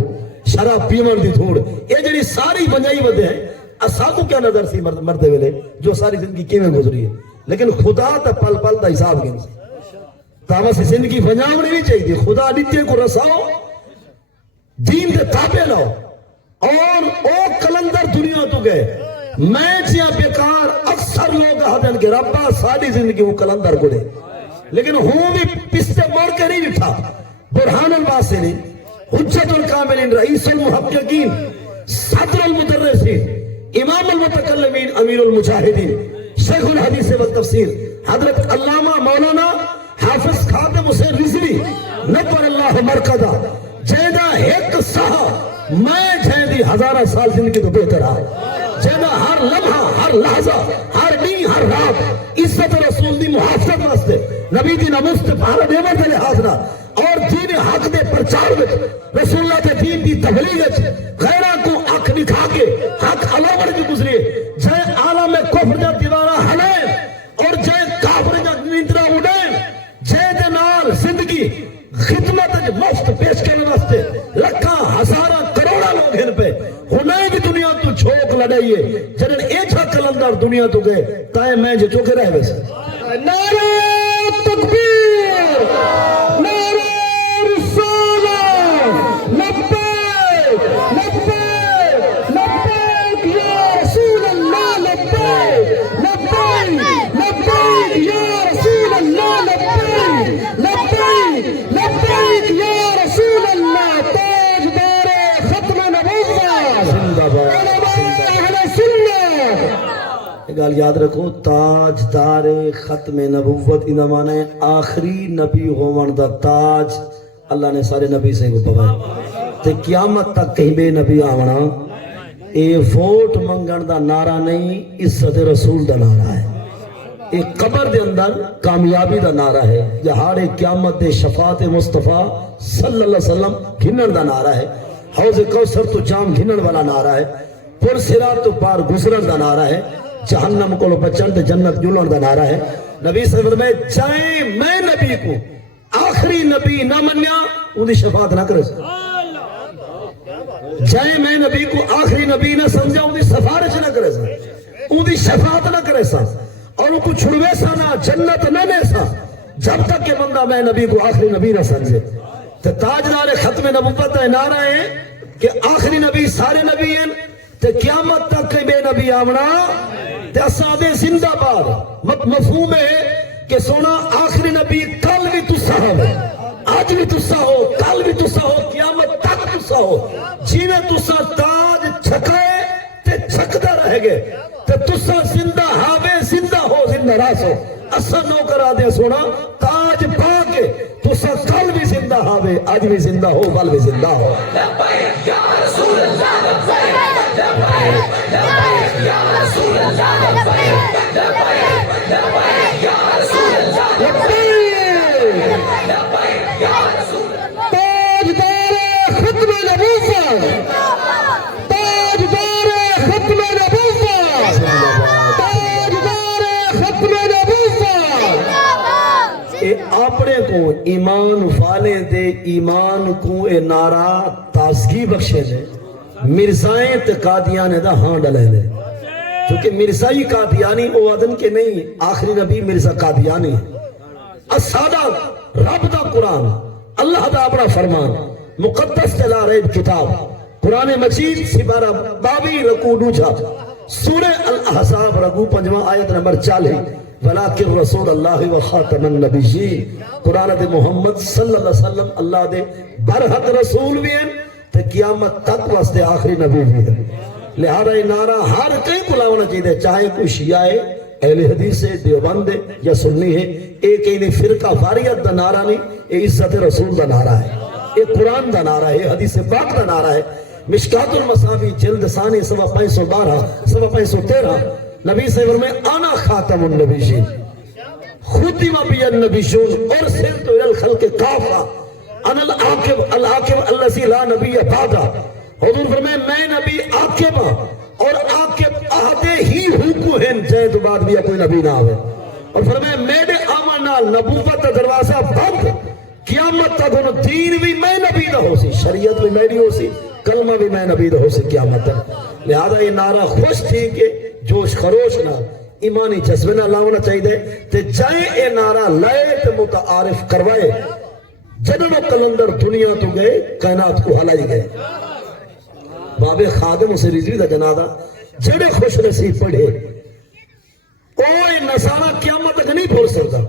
شراب پیمر دی دھوڑ یہ جنہی ساری بنجائی ودے ہیں اساکو کیا نظر سی مردے ویلے جو ساری زندگی کیویں گزری ہے لیکن خدا تا پل پل دا حساب گئن سے تاوہ سے زندگی بنجاوڑی نہیں چاہیے خدا دیتے کو رساؤ دین دے تابے لاؤ اور او کلندر دنیا تو گئے میں جیاں بیکار اکثر لوگ آدھن کے ربا ساری زندگی وہ کلندر گڑے لیکن ہوں بھی پستے مار کے نہیں اٹھا برحان الباسری حجت الکاملین رئیس المحققین صدر المدرسین امام المتکلمین امیر المجاہدین شیخ الحدیث و تفسیر حضرت علامہ مولانا حافظ خادم حسین رضوی نبر اللہ مرکدہ جیدہ ایک سہا میں جیدی ہزارہ سال زندگی تو بہتر آئے جیدہ ہر لمحہ ہر لحظہ ہر نی ہر رات عزت رسول دی محافظت واسطے نبی دی نمست پہارا دیور دے لحاظ نہ اور دین حق دے پرچار وچ رسول اللہ کے دین دی تبلیغ وچ غیرہ کو اکھ نکھا کے حق علاوہ جو گزرے جائے عالم کفر جا دیوارہ ہلے اور جائے کافر جا نیندرہ اڑے جائے دے نال زندگی خدمت مفت پیش کرنے واسطے لکھاں ہزارہ کروڑا لوگ ہیں پہ ہنائیں بھی دنیا تو چھوک لڑائیے جنہاں ایچھا کلندر دنیا تو گئے تائیں میں جو چوکے رہے ویسے نعرہ تکبیر نعرہ رسالہ لبیک لبیک لبیک یا رسول اللہ لبیک لبیک لبیک یا رسول اللہ لبیک لبیک لبیک یا رسول اللہ تاجدار ختم نبوت زندہ باد اہل سنت گال یاد رکھو تاجدار ختم نبوت انہا مانے آخری نبی ہومن دا تاج اللہ نے سارے نبی سے کو پوائے تے قیامت تک کہیں بے نبی آونا اے ووٹ منگن دا نعرہ نہیں عزت رسول دا نعرہ ہے ایک قبر دے اندر کامیابی دا نعرہ ہے جہاڑے قیامت دے شفاعت مصطفیٰ صلی اللہ علیہ وسلم گھنن دا نعرہ ہے حوض کوثر تو جام گھنن والا نعرہ ہے پر صراط تو پار گزرن دا نعرہ ہے جہنم کو بچن تے جنت جلن دا نعرہ ہے نبی صلی اللہ علیہ وسلم میں جائیں میں نبی کو آخری نبی نہ منیا ان دی شفاعت نہ کرے جائیں میں نبی کو آخری نبی نہ سمجھا ان دی سفارش نہ کرے ان دی شفاعت نہ کرے اور ان کو چھڑوے سا نہ جنت نہ لے سا جب تک کہ بندہ میں نبی کو آخری نبی نہ سمجھے تو تاجدار ختم نبوت ہے نعرہ ہے کہ آخری نبی سارے نبی ہیں تو قیامت تک کہ بے نبی آمنا تے اسادے زندہ باد مفہوم ہے کہ سونا آخری نبی کل بھی تسا ہو، آج بھی تسا ہو، کل بھی تسا ہو، قیامت تک تسا ہو، جی میں تسا تاج چھکائے تے چھکتا رہے گے تے تسا زندہ ہاوے، زندہ ہو، زندہ راس ہو. اسا نو کرا دے سونا تاج پا کے تسا کل بھی زندہ ہاوے، آج بھی زندہ ہو، کل بھی زندہ ہو. لبیک یا رسول اللہ، لبیک لبیک لبیک یا رسول اللہ، لبیک لبیک لبیک یا رسول اللہ، لبیک لبیک یا رسول اللہ. تاجدار ختم نبوت، تاجدار ختم نبوت، تاجدار ختم نبوت. اے اپنے کو ایمان والے دے ایمان کو اے نعرہ تازگی بخشے دے. مرزائیں تے قادیانے دا ہاں ڈلے دے، کیونکہ مرزائی قادیانی او آدم کے نہیں، آخری نبی مرزا قادیانی ہے. اسادہ رب دا قرآن، اللہ دا اپنا فرمان، مقدس تے لا ریب کتاب، قرآن مجید سپارہ 22 رکوع دوجا، سورہ الاحزاب رکوع 5 آیت نمبر 40. ولیکن رسول اللہ و خاتم النبیین، قرآن دے محمد صلی اللہ علیہ وسلم اللہ دے برحق رسول بھی ہیں تے قیامت تک واسطے آخری نبی بھی ہیں. لہذا یہ نعرہ ہر کئی کو لاؤنا چاہیے، چاہے کوئی شیعہ ہے، اہل حدیث ہے، دیوبند ہے یا سنی ہے. ایک انہیں فرقہ واریت دا نعرہ نہیں، یہ عزت رسول دا نعرہ ہے، یہ قرآن دا نعرہ ہے، یہ حدیث پاک دا نعرہ ہے. مشکات المصابیح جلد ثانی صفحہ 512 صفحہ 513 نبی سے فرمائے انا خاتم النبیین ختم بی النبیون ارسلت الی الخلق کافہ انا العاقب الذی لا نبی بعدہ. حضور فرمائے میں نبی عاقب اور عاقب آدھے ہی حکو ہیں جائے تو بعد بھی کوئی نبی نہ آوے. اور فرمائے میرے آمن نال نبوت کا دروازہ بند، قیامت تک انہوں دین بھی میں نبی نہ ہو سی، شریعت بھی میری ہو سی، کلمہ بھی میں نبی نہ ہو سی قیامت تک. لہذا یہ نعرہ خوش تھی کہ جوش خروش نہ ایمانی جذبے نہ لاؤنا چاہیے تے جائے اے نعرہ لائے تے متعارف کروائے. جننو کلندر دنیا تو گئے کائنات کو ہلائی گئے. باب خادم اسے رضوی دا جنادہ جڑے خوش نصیب پڑھے کوئی نصارہ قیامت تک نہیں بھول سکتا.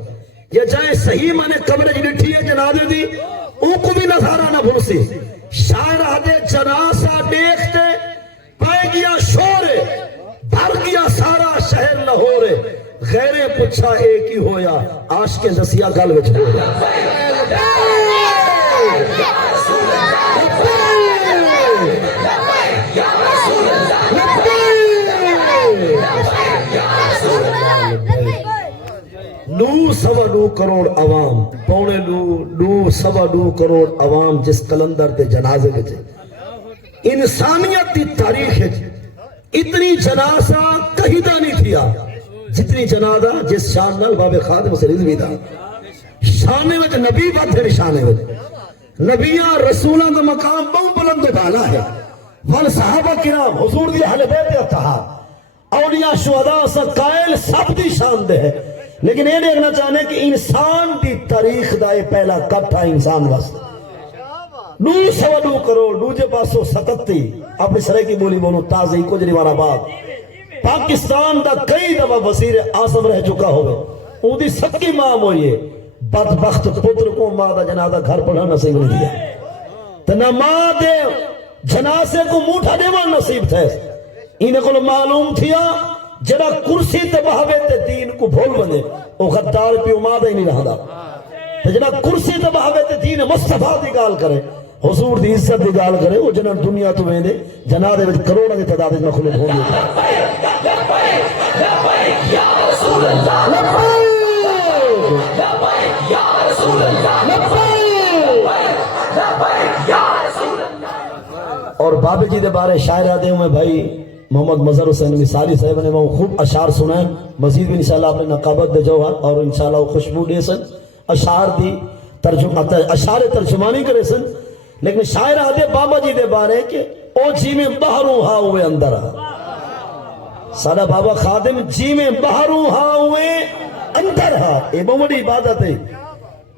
یا جائے صحیح مانے قبر جنٹھی ہے جنادے دی او کو بھی نصارہ نہ بھول سی. شاعر آدھے جناسہ دیکھتے پائے گیا شورے بھر گیا سارا شہر لاہورے، غیرے پچھا ایک ہی ہویا عاشق نسیہ گل وچ ہویا. نو سوا نو کروڑ عوام، پونے نو سوا نو کروڑ عوام جس کلندر دے جنازے وچ انسانیت دی تاریخ ہے اتنی جنازہ کہیں دا نہیں تھیا جتنی جنازہ جس شان نال باب خادم سے رضوی دا. شانے وچ نبی بدھر شانے وچ نبیاں رسولوں کا مقام بہت بلند و بالا ہے. ول صحابہ کرام حضور دی اہل بیت اتحاد اولیاء شہداء سقائل سب دی شان دے ہے. لیکن یہ دیکھنا چاہنے کہ انسان دی تاریخ دا یہ پہلا کٹھا انسان واسطے 9 کروڑ دوجے پاسوں 77 اپنی سرے کی بولی بولو تازی کو جنیوان آباد پاکستان دا کئی دفعہ وزیر اعظم رہ چکا ہوئے او دی سکی ماں ہوئی ہے. بدبخت پتر کو ماں دا جنازہ گھر پڑھا نصیب نہیں دیا تو نہ ماں دے جنازے کو موٹھا دیوان نصیب تھے. انہیں کو معلوم تھیا جڑا کرسی تے بہوے تے دین کو بھول بنے او غدار پی امادہ ہی نہیں رہا دا. جڑا کرسی تے بہوے تے دین مصطفیٰ دی گال کرے حضور دی عزت دی گال کرے وہ جنہاں دنیا تو ویندے جنادے وچ کروڑوں کی تعداد وچ مخلوق ہو گئی. لبیک یا رسول اللہ، لبیک یا رسول اللہ، لبیک یا رسول اللہ. اور بابے جی دے بارے شاعر آدھے ہوں میں بھائی محمد مظہر حسین مثالی صاحب نے وہ خوب اشعار سنائیں. مزید بھی انشاءاللہ اپنے نقابت دے جوہر اور انشاءاللہ وہ خوشبو دے سن اشعار دی اشعار ترجمانی کرے سن. لیکن شاعر آدھے بابا جی دے بارے کہ او جی میں بہروں ہاں ہوئے اندر سارا بابا خادم جی میں بہروں ہاں ہوئے اندر ہاں. یہ بہت بڑی عبادت ہے.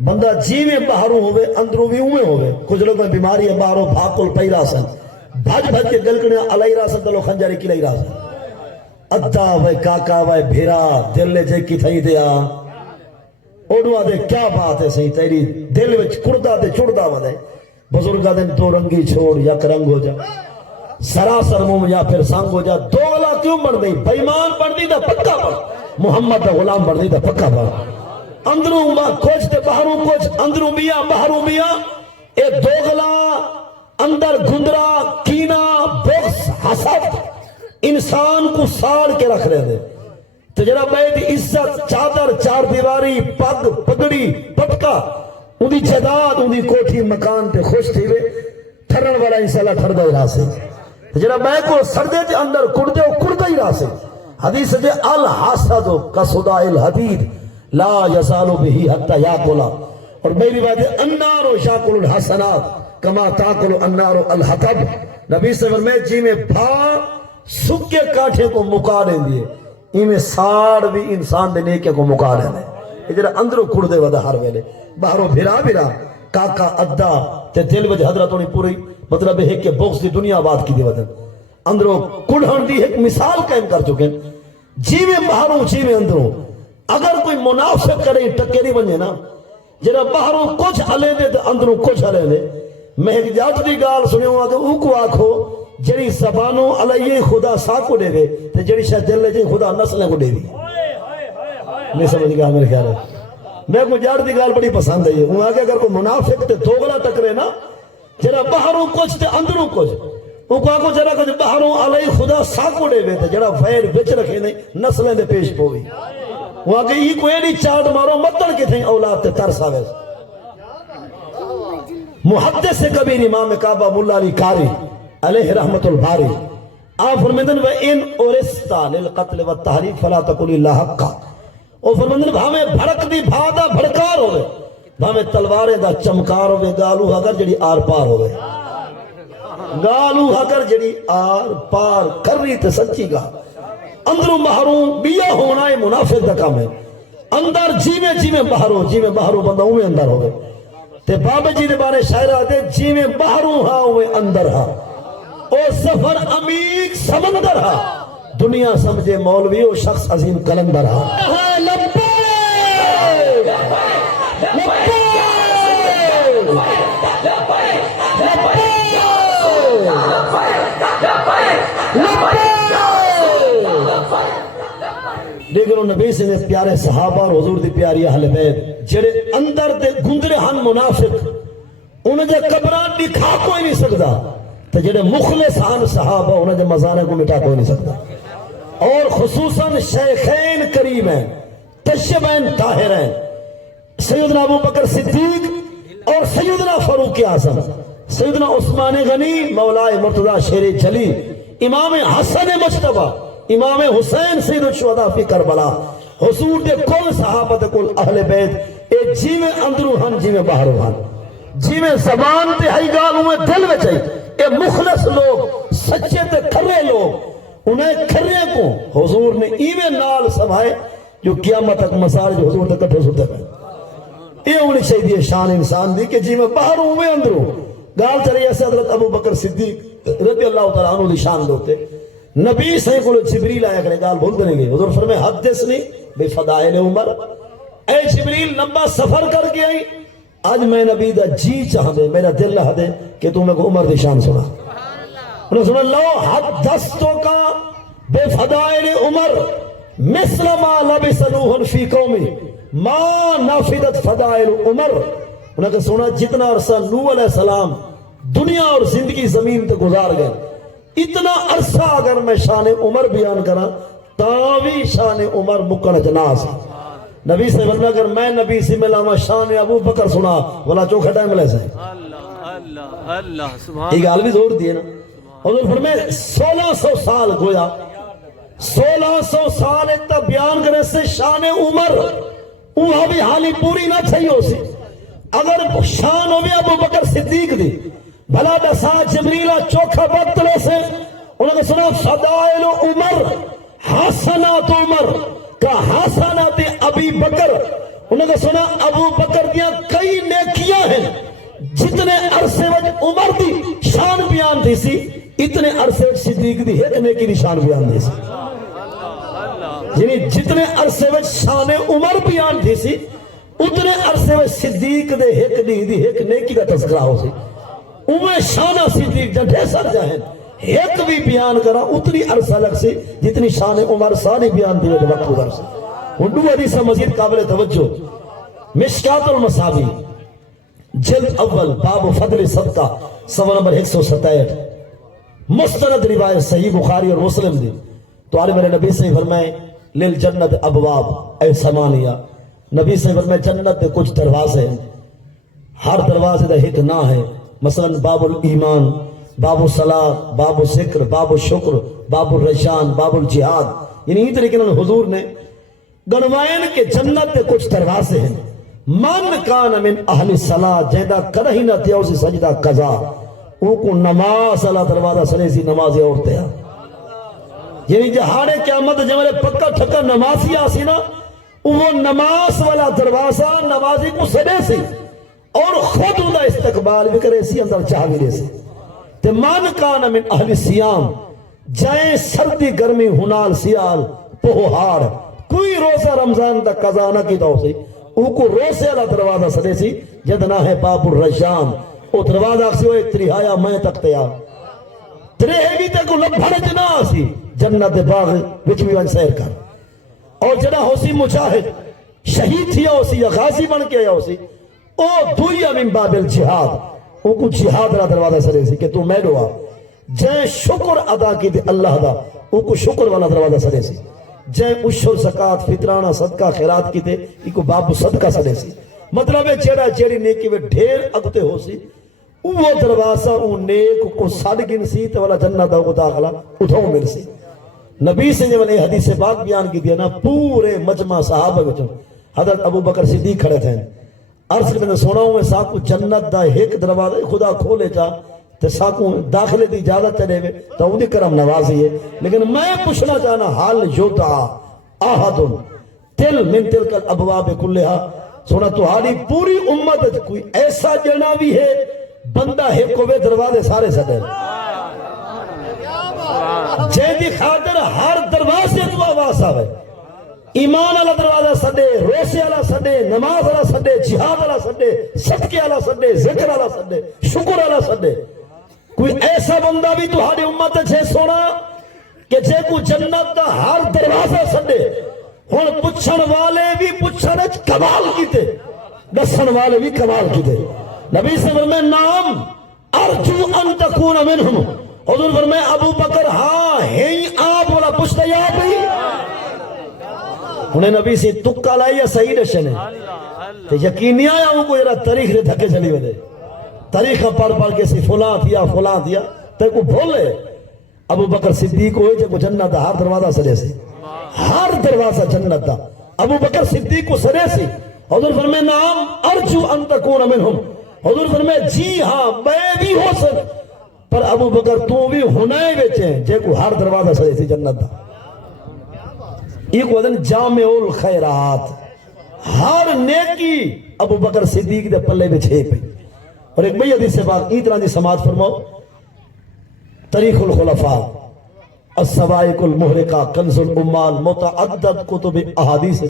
بندہ جی میں بہروں ہوئے اندروں بھی ہوئے ہوئے. کچھ لوگ میں بیماری ہے باہروں بھاکل پئی رہا سن بھج بھج کے گلکنے علائی رہا سن دلو خنجاری کی لائی رہا سن. ادا وے کاکا وے بھیرا دل لے جے کی تھائی دیا اوڈوا دے کیا بات ہے صحیح تیری دل وچ کڑدا تے چڑدا ودے بزرگاں دے دو رنگی چھوڑ یا رنگ ہو جا سراسر موم یا پھر سنگ ہو جا دو گلا کیوں بن گئی بےمان بن دی تے پکا بن محمد دا غلام بن دی تے پکا بن اندروں کچھ تے باہروں کچھ اندروں میاں باہروں میاں اے دو گلا اندر گندرا کینا بغض حسد انسان کو ساڑ کے رکھ رہے ہیں تو جڑا بیت عزت چادر چار دیواری پگ پگڑی پٹکا ان دی جداد ان دی کوٹھی مکان تے خوش تھی وے تھرن والا انشاءاللہ تھردہ ہی راسے تو جڑا بیت کو سردے تے اندر کڑدے ہو کڑدہ ہی راسے حدیث جے الحاسد کا صداء الحدید لا یزالو بہی حتی یاکولا اور میری بات ہے النار شاکل الحسنات کما تاکل النار الحطب نبی صلی اللہ علیہ وسلم جی میں بھا سکے کاٹھے کو مکا دیں دیئے ایمیں ساڑ بھی انسان دے نیکے کو مکا دیں دے یہ جرہ اندروں کھڑ دے ودا ہر ویلے باہروں بھیرا کاکا ادا تے دل وجہ حضرت ہونی پوری مطلب ہے کہ بغض دی دنیا بات کی دی ودا اندروں کڑھن دی ایک مثال قائم کر چکے جی میں باہروں جی میں اندروں اگر کوئی منافق کرے ٹکے نہیں بنے نا جرہ باہروں کچھ ہلے دے تو اندروں کچھ ہلے دے میں ایک جات دی گال سنے ہوا تو او کو آکھو جڑی زبانوں علیہ خدا ساکو دے دے تے جڑی شاہ دل لے جی خدا نسلیں کو دے دی نہیں سمجھ گیا میرے خیال ہے میں کو جات دی گال بڑی پسند ہے وہ آگے اگر کوئی منافق تے دوگلا ٹکرے نا جڑا باہروں کچھ تے اندروں کچھ وہ کو آکھو جڑا کچھ باہروں علیہ خدا ساکو دے دے تے جڑا فیر بچ رکھے نہیں نسلیں دے پیش پوئی وہ آگے یہ کوئی نہیں چاٹ مارو مطل کے تھیں اولاد تے ترسا ویس محدث کبیر امام کعبہ مولا علی قاری علیہ رحمت الباری آپ فرمیدن وَإِنْ اُرِسْتَ لِلْقَتْلِ وَالتَّحْرِيفِ فَلَا تَقُلِ اللَّهَ حَقَّ اور فرمیدن بھامیں بھڑک دی بھادا بھڑکار ہوئے بھامیں تلوارے دا چمکار ہوئے گالو اگر جڑی آر پار ہوئے گالو اگر جڑی آر پار کر رہی تے سچی گا اندروں باہروں بیا ہونا ہے منافق دا کام ہے اندر جی میں باہروں بندہ میں اندر ہوئے تے بابا جی نے بارے شاعر آتے جی میں باہروں ہاں ہوئے اندر ہاں او سفر عمیق سمندر ہاں دنیا سمجھے مولوی او شخص عظیم کلندر ہاں لبے لیکن نبی سے پیارے صحابہ اور حضور دی پیاری اہل بیت جڑے اندر دے گندرے ہن منافق انہیں جے قبران دکھا کوئی نہیں سکتا تو جڑے مخلص ہن صحابہ انہیں جے مزانے کو مٹا کوئی نہیں سکتا اور خصوصاً شیخین کریم ہیں تشبین طاہر ہیں سیدنا ابو بکر صدیق اور سیدنا فاروق اعظم سیدنا عثمان غنی مولا مرتضی شیر جلی امام حسن مجتبی امام حسین سید الشہداء فی کربلا حضور دے کل صحابہ دے کل اہل بیت اے جی میں اندروں ہن جی میں باہروں ہن جی میں زبان تے ہائی گالوں میں دل میں چاہیے اے مخلص لوگ سچے تے کھرے لوگ انہیں کھرے کو حضور نے ایویں نال سمائے جو قیامت تک مسار جو حضور تک کٹھے ستے ہیں اے انہیں چاہیے شان انسان دی کہ جی میں باہروں میں اندروں گال چلے ایسے حضرت ابو بکر صدیق رضی اللہ تعالیٰ عنہ دی شان دوتے نبی صحیح کو جبریل آیا کرے گال بھول دیں گے حضور فرمائے حدثنی بے فضائل عمر اے جبریل لمبا سفر کر کے آئی آج میں نبی دا جی چاہ دے میرا دل لہ دے کہ تم نے کو عمر دی شان سنا انہوں سنا لو حدثتو کا بے فضائل عمر مثل ما لبس نوح فی قومی ما نافدت فضائل عمر انہوں نے سنا جتنا عرصہ نوح علیہ السلام دنیا اور زندگی زمین تے گزار گئے اتنا عرصہ اگر میں شان عمر بیان کرا تاوی شان عمر مکڑ جناز نبی سے بلنا اگر میں نبی سے ملاما شان ابو بکر سنا ولا چوکھا ٹائم لے سے ایک حال بھی زور دیئے نا حضور فرمائے 1600 سال گویا 1600 سال اتنا بیان کرنے سے شان عمر وہاں بھی حالی پوری نہ تھی ہو سی اگر شان ہوئی ابو بکر صدیق دی بھلا دسا جبریلہ چوکھا بدلے سے انہوں نے سنا فضائل عمر حسنات عمر کا حسنات ابی بکر انہوں نے سنا ابو بکر دیا کئی نیکیاں ہیں جتنے عرصے وجہ عمر دی شان بیان تھی سی اتنے عرصے وجہ صدیق دی ایک نیکی دی شان بیان تھی سی یعنی جتنے عرصے وجہ شان عمر بیان تھی سی اتنے عرصے میں صدیق دے ایک دی ایک نیکی کا تذکرہ ہو سی اوہ شانہ صدیق جنڈے سر جائیں ایک بھی بیان کرا اتنی عرصہ لگ سی جتنی شان عمر ساری بیان دیوے دے وقت ادھر سے اندو حدیث مزید قابل توجہ مشکات المصابی جلد اول باب فضل صدقہ صفحہ نمبر 167 مستند روایت صحیح بخاری اور مسلم دی تو آلے میرے نبی سے فرمائے للجنت ابواب اے سمانیہ نبی سے فرمائے جنت دے کچھ دروازے ہیں ہر دروازے دا ایک نہ ہے مثلا باب الایمان باب الصلاة باب الذکر باب الشکر باب الرجان باب الجہاد یعنی یہ طریقے نے حضور نے گنوائن کے جنت دے کچھ دروازے ہیں من کان من اہل الصلاة جیدہ کرہی نہ تیاؤ سے سجدہ قضا او کو نماز اللہ دروازہ سنے سی نمازی عورتے ہیں یعنی جہانے قیامت جمعے پکا ٹھکا نمازی آسی نا وہ نماز والا دروازہ نمازی کو سنے سی اور خود انہا استقبال بھی کرے سی اندر چاہ بھی رہے سی تے من کان من اہل سیام جائیں سردی گرمی ہنال سیال پہوہار کوئی روزہ رمضان دا قضا نہ کی دو سی او کو روزے اللہ دروازہ سنے سی جدنا ہے باب الرجان او دروازہ اکسی ہوئے تریہایا میں تک تیار تریہے بھی تک لبھر جنا سی جنت باغ وچ بھی ون سیر کر اور جنا ہو سی مجاہد شہید تھیا ہو سی یا غازی بن کے آیا ہو سی او دویا من باب الجہاد او کو جہاد را دروازہ سنے سی کہ تو میں دعا جائیں شکر ادا کی دے اللہ دا او کو شکر والا دروازہ سنے سی جائیں اشر زکاة فطرانہ صدقہ خیرات کی دے ایک باب صدقہ سنے سی مطلب ہے چیڑا چیڑی نیکی میں ڈھیر اگتے ہو سی وہ دروازہ اون نیک کو ساڑھ گن سی تو والا جنت کو داخلہ اتھاؤ مل سی نبی سے جب نے حدیث پاک بیان کی دیا نا پورے مجمع صحابہ بچوں حضرت ابو بکر صدیق کھڑے تھے عرض کے میں سونا ہوں میں ساکو جنت دا ایک دروازہ خدا کھولے جا تو ساکو داخلے دی اجازت چلے ہوئے تو انہی کرم نوازی ہے لیکن میں پوچھنا چاہنا حال یوتا آہد تل من تل کل ابواب کلہا سونا تو حالی پوری امت کوئی ایسا جنا بھی ہے بندہ ہے کوئے دروازے سارے سدے جیدی خاطر ہر دروازے تو آواز آوے ایمان اللہ دروازہ سدے روسے اللہ سدے نماز اللہ سدے جہاد اللہ سدے صدقے اللہ سدے ذکر اللہ سدے شکر اللہ سدے کوئی ایسا بندہ بھی تو ہاری امت ہے سونا کہ جے کو جنت دا ہر دروازہ سدے ہون پچھن والے بھی پچھن کمال کی تے دسن والے بھی کمال کی تے نبی سے فرمائے نام ارجو ان تکون منہم حضور فرمائے ابو بکر ہاں ہی آپ والا پوچھتا یا بھی انہیں نبی سے تکا لائی یا صحیح رشنے تو یقینی آیا ہوں کو یہ تاریخ نے دھکے چلی ہوئے تاریخ پڑھ پڑھ کے سی فلاں تھیا تو کو بھولے ابو بکر صدیق ہوئے جب جنت دا ہر دروازہ سرے سے ہر دروازہ جنت دا ابو بکر صدیق کو سرے سے حضور فرمائے نام ارجو ان تکون منہم حضور فرمائے جی ہاں میں بھی ہو سک پر ابو بکر تو بھی ہنائے بیچے جے کو ہر دروازہ سرے سے جنت دا ایک وزن جامع الخیرات ہر نیکی ابو بکر صدیق دے پلے میں چھے پہ اور ایک بھئی حدیث سے بات ای طرح دی سماعت فرماؤ تاریخ الخلفاء السوائق المحرقہ کنز الامال متعدد کتب احادیث